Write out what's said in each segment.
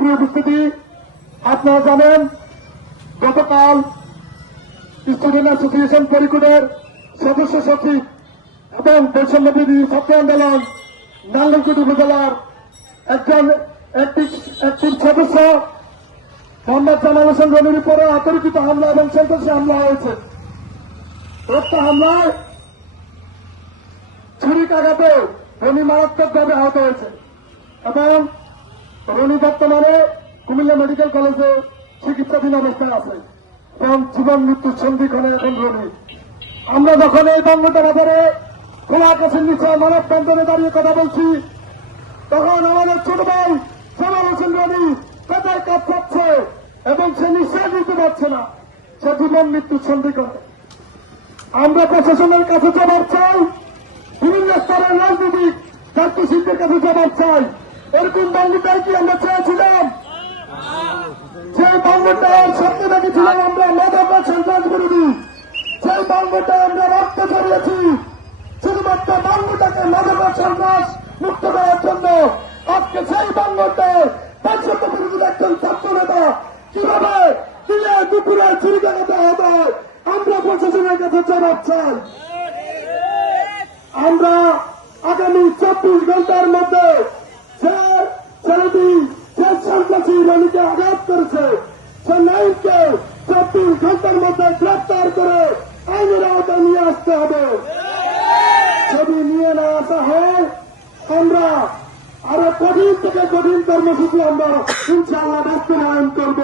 সুপ্রিয় উপস্থিতি, আপনারা জানেন গতকাল স্টুডেন্ট অ্যাসোসিয়েশন পরিষদের সদস্য সচিব এবং বৈষম্যবিরোধী ছাত্র আন্দোলন নারায়ণগঞ্জ উপজেলার একজন একটিভ সদস্য মোহাম্মদ জামাল হোসেন রনির উপরে অতর্কিত হামলা এবং সন্ত্রাসী হামলা হয়েছে। উক্ত হামলায় ছুরিকাঘাতে রনি মারাত্মকভাবে আহত হয়েছে এবং রনি বর্তমানে কুমিল্লা মেডিকেল কলেজে চিকিৎসাধীন অবস্থায় আছে এবং জীবন মৃত্যুর সন্ধিক্ষণে এখন রনি। আমরা যখন এই বঙ্গটা বাজারে খোলা আকাশের নিচে মানববন্ধনে দাঁড়িয়ে কথা বলছি, তখন আমাদের ছোট ভাই জামাল হোসেন রনি পেটের কাজ পাচ্ছে এবং সে নিঃশ্বাস নিতে পারছে না, সে জীবন মৃত্যুর সন্ধিক্ষণে। আমরা প্রশাসনের কাছে জবাব চাই, বিভিন্ন স্তরের রাজনৈতিক দায়িত্বশীলদের কাছে জবাব চাই। এরকম বঙ্গটাই কি আমরা চেয়েছিলাম? সেই বঙ্গটার স্বপ্ন দেখেছিলাম আমরা মাদক সন্ত্রাস বিরোধী, সেই বঙ্গটা আমরা রক্ত ছড়িয়েছি শুধুমাত্র বঙ্গটাকে মাদক সন্ত্রাস মুক্ত করার জন্য। আজকে সেই বঙ্গটার পাঁচশত বিরোধী একজন ছাত্র নেতা কিভাবে দিনে দুপুরে ছুরিকাঘাতে হবে, আমরা প্রশাসনের কাছে জবাব চাই। আমরা আগামী 24 ঘন্টার মধ্যে যে ছেলেটি যে সন্ত্রাসী রনিকে আঘাত করেছে সে নাইমকে 24 ঘন্টার মধ্যে গ্রেপ্তার করে আইনের আওতায় নিয়ে আসতে হবে। যদি নিয়ে না আসা হয় আমরা আরো কঠিন থেকে কঠিন কর্মসূচি আমরা ইনশাআল্লাহ বাস্তবায়ন করব।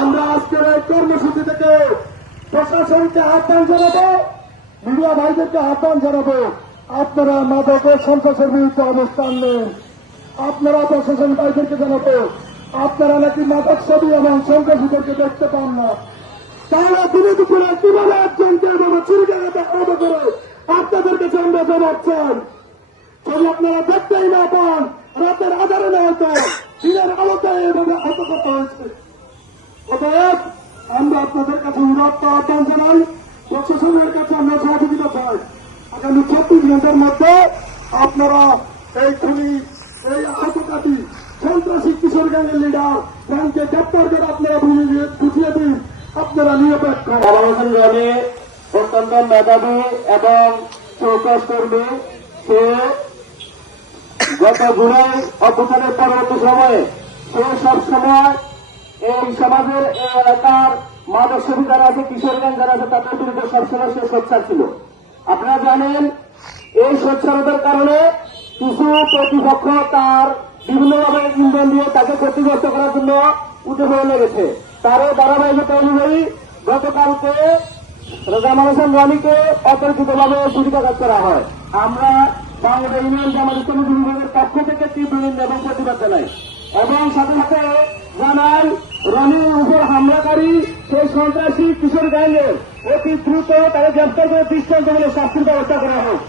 আমরা আজকের এই কর্মসূচি থেকে প্রশাসনকে আহ্বান জানাবো, মিডিয়া ভাইদেরকে আহ্বান জানাবো, আপনারা মাদক ও সন্ত্রাসের বিরুদ্ধে অবস্থান নেন। আপনারা প্রশাসন ভাইদেরকে জানাবো, আপনারা নাকি মাদক ছবি এবং সন্ত্রাসীদেরকে দেখতে পান না, তাহলে দিনে দুপুরে কিভাবে একজনকে এভাবে ছুরিকাঘাতে আহত করে আপনাদের কাছে আমরা জবাব চাই। যদি আপনারা দেখতেই না পান, রাতের আধারে না হয়তো দিনের আলোতে এভাবে আহত করতে হয়েছে। অতএব আমরা আপনাদের কাছে উদাত্ত আহ্বান জানাই, প্রশাসনের কাছে আমরা সহযোগিতা চাই। আগামী 24 ঘন্টার মধ্যে আপনারা এই খুনি, এই আহতকারী সন্ত্রাসী কিশোর গ্যাংয়ের লিডার গ্যাংকে গ্রেপ্তার করে আপনারা বুঝিয়ে দিন আপনারা নিরপেক্ষ। জামাল হোসেন রনি অত্যন্ত মেধাবী এবং চৌকস কর্মী। সে গত জুলাই অভ্যুত্থানের পরবর্তী সময়ে সে সবসময় এই সমাজের এই এলাকার মাদক সেবী যারা আছে, কিশোর গ্যাং যারা আছে, তাদের বিরুদ্ধে সবসময় সে সোচ্চার ছিল। আপনারা জানেন এই সোচ্চারতার কারণে কিছু প্রতিপক্ষ তার বিভিন্নভাবে ইন্ধন দিয়ে তাকে ক্ষতিগ্রস্ত করার জন্য উঠে পড়ে লেগেছে। তারও ধারাবাহিকতা অনুযায়ী গতকালকে জামাল হোসেন রনিকে অতর্কিতভাবে ছুরিকাঘাত করা হয়। আমরা বাংলা ইউনিয়ন জামাত ইসলামী বিভাগের পক্ষ থেকে তীব্র নিন্দা এবং প্রতিবাদ জানাই এবং সাথে সাথে জানাই রনির উপর হামলাকারী সেই সন্ত্রাসী কিশোর গ্যাংয়ের অতি দ্রুত তাদের গ্রেফতার করে দৃষ্টান্ত বলে শাস্তির ব্যবস্থা করা হোক।